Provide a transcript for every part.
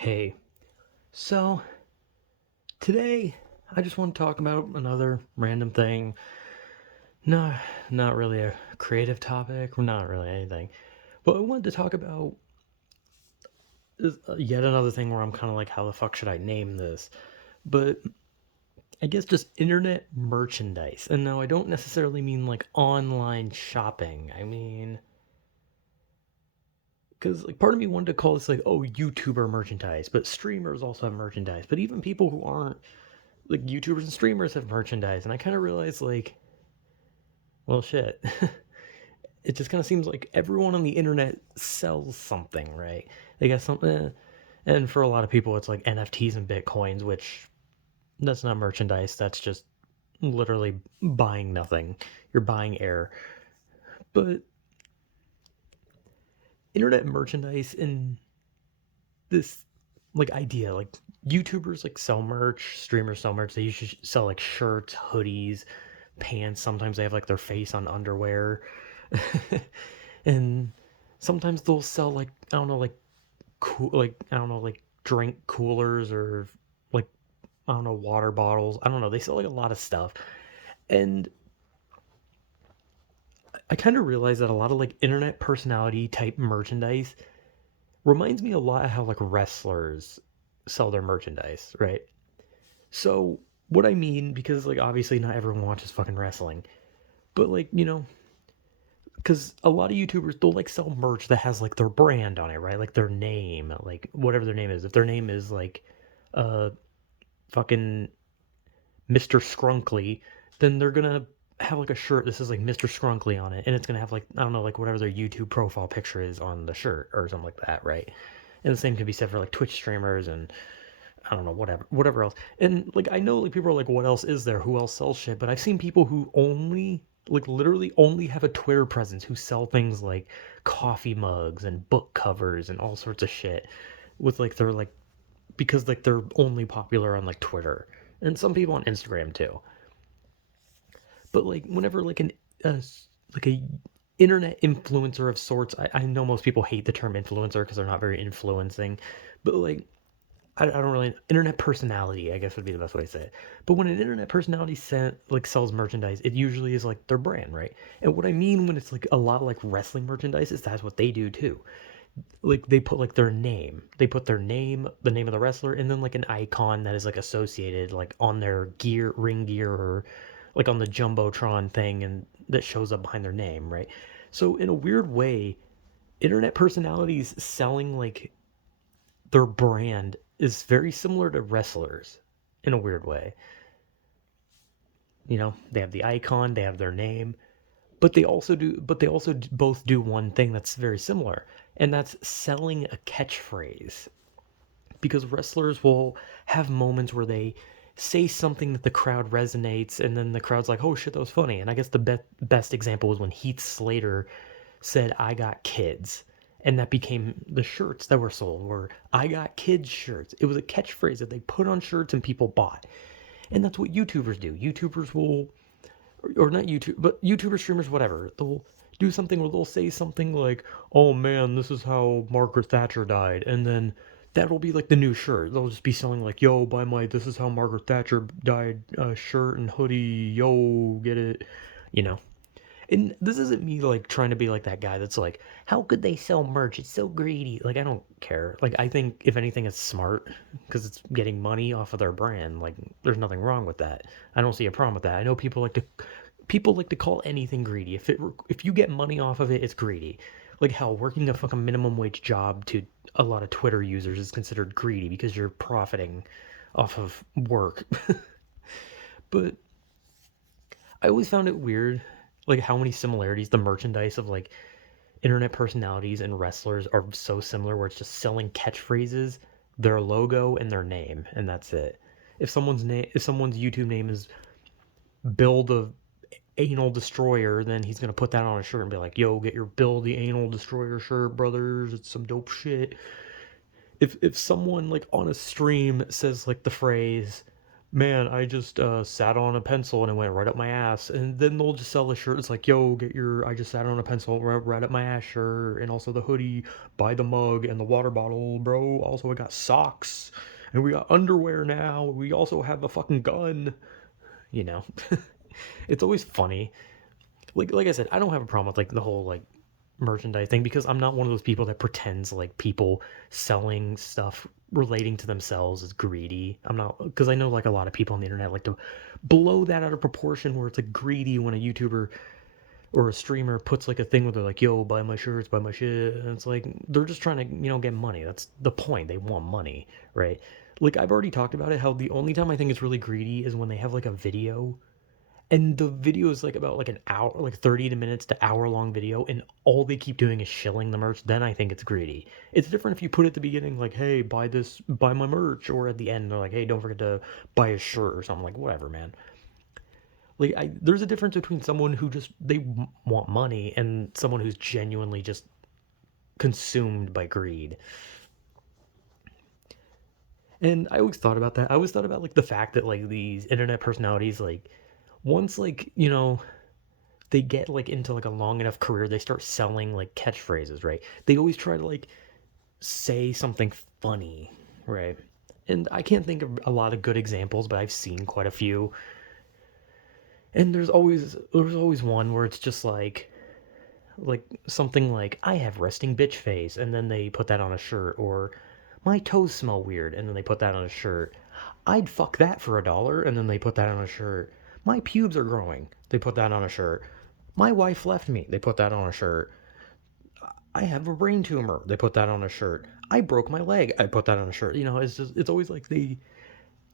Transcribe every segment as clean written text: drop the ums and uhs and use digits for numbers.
Hey, so today I just want to talk about another random thing. No, not really a creative topic, not really anything. But I wanted to talk about yet another thing where I'm kind of like, how the fuck should I name this? But I guess just internet merchandise. And now I don't necessarily mean like online shopping. I mean, because like part of me wanted to call this like, oh, YouTuber merchandise, but streamers also have merchandise. But even people who aren't like YouTubers and streamers have merchandise, and I kind of realized like, well, shit. It just kind of seems like everyone on the internet sells something, right? They got something, and for a lot of people, it's like NFTs and bitcoins, which that's not merchandise. That's just literally buying nothing. You're buying air. But internet merchandise in this like idea, like YouTubers like sell merch, streamers sell merch. They usually sell like shirts, hoodies, pants. Sometimes they have like their face on underwear. And sometimes they'll sell like I don't know, like cool, like I don't know, like drink coolers or like I don't know, water bottles. I don't know. They sell like a lot of stuff, and I kind of realized that a lot of like internet personality type merchandise reminds me a lot of how like wrestlers sell their merchandise, right? So what I mean, because like obviously not everyone watches fucking wrestling, but like because a lot of YouTubers they'll like sell merch that has like their brand on it, right? Like their name, like whatever their name is. If their name is like uh fucking Mr. Scrunkly, then they're gonna have like a shirt that says like Mr. Scrunkly on it, and it's gonna have like I don't know, like whatever their YouTube profile picture is on the shirt or something like that, right? And the same can be said for like Twitch streamers and I don't know, whatever else. And like I know like people are like, what else is there? Who else sells shit? But I've seen people who only like literally only have a Twitter presence who sell things like coffee mugs and book covers and all sorts of shit with like their like because like they're only popular on like Twitter and some people on Instagram too. But like whenever a like a internet influencer of sorts, I know most people hate the term influencer because they're not very influencing, but like I don't really internet personality I guess would be the best way to say it. But when an internet personality like sells merchandise, it usually is like their brand, right? And what I mean when it's like a lot of like wrestling merchandise is that's what they do too. Like they put like their name, they put their name, the name of the wrestler, and then like an icon that is like associated like on their gear, ring gear, or like on the jumbotron thing, and that shows up behind their name, right? So in a weird way, internet personalities selling like their brand is very similar to wrestlers in a weird way. They have the icon, they have their name, but they also both do one thing that's very similar, and that's selling a catchphrase. Because wrestlers will have moments where they say something that the crowd resonates, and then the crowd's like, "Oh shit, that was funny." And I guess the best example was when Heath Slater said, "I got kids." And that became the shirts that were sold were "I got kids" shirts. It was a catchphrase that they put on shirts and people bought. And that's what YouTubers do. YouTubers will, or not YouTube, but YouTuber streamers, whatever. They'll do something where they'll say something like, "Oh man, this is how Margaret Thatcher died," and then that'll be like the new shirt. They'll just be selling like, "Yo, buy my this is how Margaret Thatcher died shirt and hoodie. Yo, get it." You know. And this isn't me like trying to be like that guy that's like, how could they sell merch? It's so greedy. Like I don't care. Like I think if anything, it's smart because it's getting money off of their brand. Like there's nothing wrong with that. I don't see a problem with that. I know people like to call anything greedy. If you get money off of it, it's greedy. Like hell, working a fucking minimum wage job to a lot of Twitter users is considered greedy because you're profiting off of work. But I always found it weird, like how many similarities the merchandise of like internet personalities and wrestlers are so similar, where it's just selling catchphrases, their logo, and their name, and that's it. If someone's YouTube name is Bill the Anal Destroyer, then he's gonna put that on a shirt and be like, "Yo, get your Bill the Anal Destroyer shirt, brothers. It's some dope shit." If someone like on a stream says like the phrase man, I just sat on a pencil and it went right up my ass. And then they'll just sell a shirt. It's like, yo, get your I just sat on a pencil right up my ass shirt, and also the hoodie, buy the mug and the water bottle, bro. Also, I got socks, and we got underwear now. We also have a fucking gun. You know, it's always funny. Like I said, I don't have a problem with like the whole like merchandise thing because I'm not one of those people that pretends like people selling stuff relating to themselves is greedy. I'm not, because I know like a lot of people on the internet like to blow that out of proportion where it's like greedy when a YouTuber or a streamer puts like a thing where they're like, yo, buy my shirts, buy my shit. And it's like they're just trying to, get money. That's the point. They want money, right? Like I've already talked about it, how the only time I think it's really greedy is when they have like a video and the video is like about like an hour, like 30 minutes to hour long video, and all they keep doing is shilling the merch. Then I think it's greedy. It's different if you put at the beginning like, hey, buy this, buy my merch, or at the end they're like, hey, don't forget to buy a shirt or something. Like, whatever, man. Like there's a difference between someone who just they want money and someone who's genuinely just consumed by greed. And I always thought about that. I always thought about like the fact that like these internet personalities, like once like they get like into like a long enough career, they start selling like catchphrases, right? They always try to like say something funny, right? And I can't think of a lot of good examples, but I've seen quite a few. And there's always one where it's just like something like I have resting bitch face, and then they put that on a shirt, or my toes smell weird, and then they put that on a shirt. I'd fuck that for $1, and then they put that on a shirt. My pubes are growing. They put that on a shirt. My wife left me. They put that on a shirt. I have a brain tumor. They put that on a shirt. I broke my leg. I put that on a shirt. It's always like they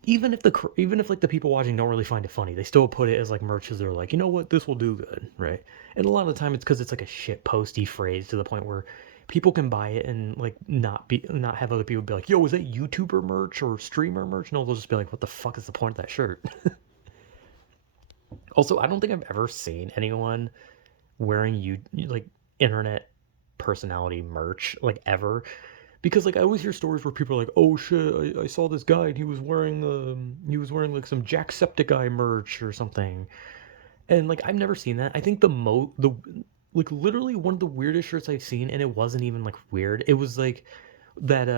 even if like the people watching don't really find it funny, they still put it as like merch because they're like, you know what, this will do good, right? And a lot of the time it's because it's like a shit posty phrase to the point where people can buy it and like not have other people be like, yo, is that YouTuber merch or streamer merch? No, they'll just be like, what the fuck is the point of that shirt? Also, I don't think I've ever seen anyone wearing you like internet personality merch like ever, because like I always hear stories where people are like, oh shit, I saw this guy and he was wearing like some Jacksepticeye merch or something, and like I've never seen that. I think the like literally one of the weirdest shirts I've seen, and it wasn't even like weird, it was like that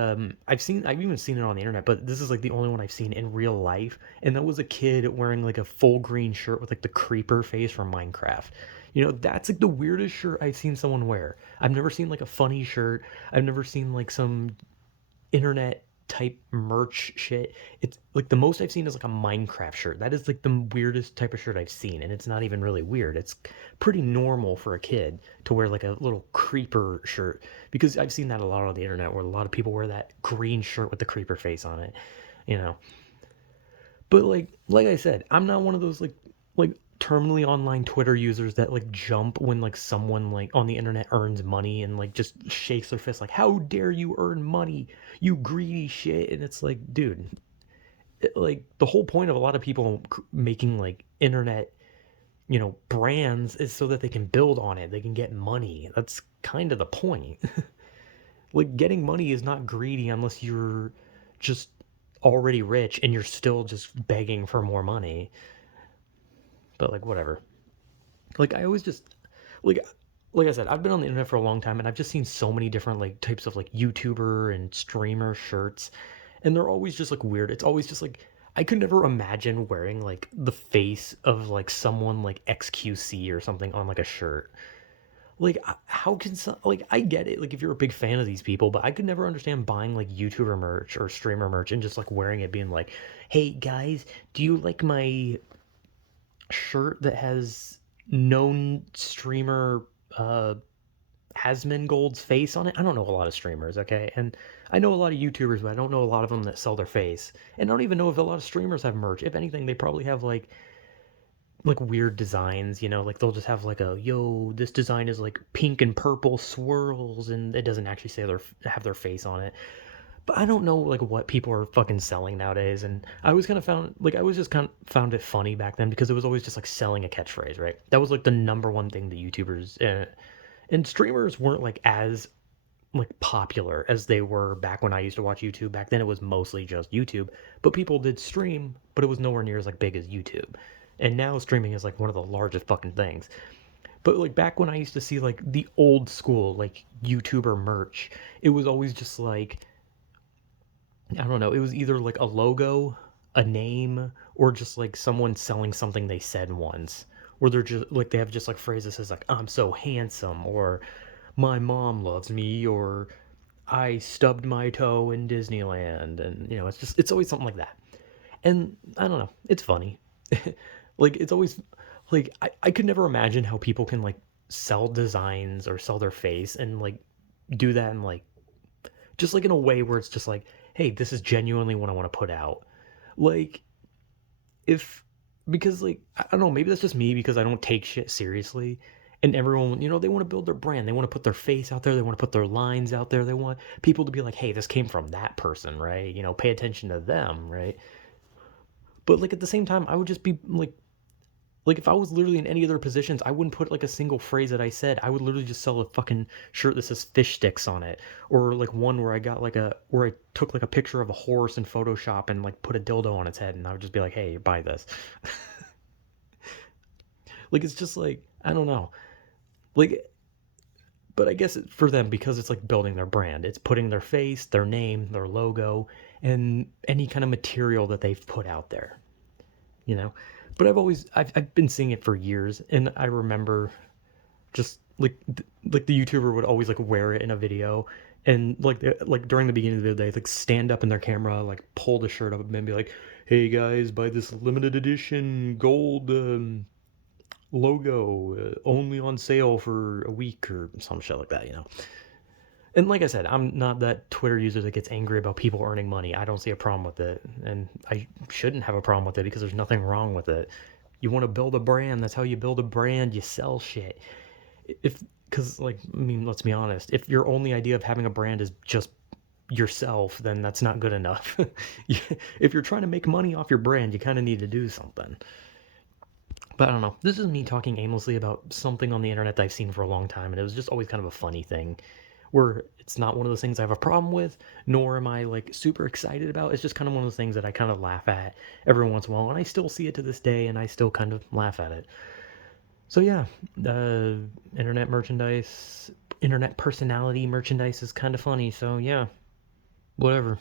I've even seen it on the internet, but this is like the only one I've seen in real life, and that was a kid wearing like a full green shirt with like the creeper face from Minecraft. That's like the weirdest shirt I've seen someone wear. I've never seen like a funny shirt. I've never seen like some internet type merch shit. It's like the most I've seen is like a Minecraft shirt. That is like the weirdest type of shirt I've seen, and it's not even really weird. It's pretty normal for a kid to wear like a little creeper shirt, because I've seen that a lot on the internet where a lot of people wear that green shirt with the creeper face on it, you know. But like I said, I'm not one of those like terminally online Twitter users that like jump when like someone like on the internet earns money and like just shakes their fist like, how dare you earn money, you greedy shit. And it's like, dude, like the whole point of a lot of people making like internet, brands is so that they can build on it, they can get money. That's kind of the point. Like getting money is not greedy unless you're just already rich and you're still just begging for more money. But like whatever. Like I always just like like I said, I've been on the internet for a long time and I've just seen so many different like types of like YouTuber and streamer shirts, and they're always just like weird. It's always just like I could never imagine wearing like the face of like someone like XQC or something on like a shirt. Like how can some, like I get it like if you're a big fan of these people, but I could never understand buying like YouTuber merch or streamer merch and just like wearing it being like, "Hey guys, do you like my shirt that has known streamer Hasmongold's face on it?" I don't know a lot of streamers, okay? And I know a lot of YouTubers, but I don't know a lot of them that sell their face. And I don't even know if a lot of streamers have merch. If anything, they probably have like weird designs, like they'll just have like a, yo, this design is like pink and purple swirls, and it doesn't actually say have their face on it. But I don't know like what people are fucking selling nowadays, and I always kind of found like I was just kind of found it funny back then because it was always just like selling a catchphrase, right? That was like the number one thing the YouTubers and streamers weren't like as like popular as they were back when I used to watch YouTube. Back then it was mostly just YouTube, but people did stream, but it was nowhere near as like big as YouTube. And now streaming is like one of the largest fucking things. But like back when I used to see like the old school like YouTuber merch, it was always just like, I don't know, it was either like a logo, a name, or just like someone selling something they said once. Or they're just like they have just like phrases as like I'm so handsome, or my mom loves me, or I stubbed my toe in Disneyland, and it's just it's always something like that. And I don't know, it's funny. Like it's always like I could never imagine how people can like sell designs or sell their face and like do that in like just like in a way where it's just like, hey, this is genuinely what I want to put out. Like if because like I don't know, maybe that's just me because I don't take shit seriously. And everyone, they want to build their brand. They want to put their face out there. They want to put their lines out there. They want people to be like, hey, this came from that person, right? Pay attention to them, right? But like at the same time, I would just be like if I was literally in any other positions, I wouldn't put like a single phrase that I said. I would literally just sell a fucking shirt that says fish sticks on it, or like one where I got like a where I took like a picture of a horse in Photoshop and like put a dildo on its head, and I would just be like, "Hey, buy this." Like it's just like I don't know, like. But I guess for them because it's like building their brand. It's putting their face, their name, their logo, and any kind of material that they've put out there. You know, but I've been seeing it for years, and I remember just like the YouTuber would always like wear it in a video, and like during the beginning of the video, they like stand up in their camera, like pull the shirt up and be like, "Hey guys, buy this limited edition gold logo, only on sale for a week," or some shit like that. And like I said, I'm not that Twitter user that gets angry about people earning money. I don't see a problem with it, and I shouldn't have a problem with it because there's nothing wrong with it. You want to build a brand, that's how you build a brand. You sell shit. If Because like I mean, let's be honest, if your only idea of having a brand is just yourself, then that's not good enough. If you're trying to make money off your brand, you kind of need to do something. But I don't know, this is me talking aimlessly about something on the internet that I've seen for a long time, and it was just always kind of a funny thing where it's not one of those things I have a problem with, nor am I like super excited about. It's just kind of one of those things that I kind of laugh at every once in a while, and I still see it to this day, and I still kind of laugh at it. So yeah, uh, internet merchandise, internet personality merchandise is kind of funny. So yeah, whatever.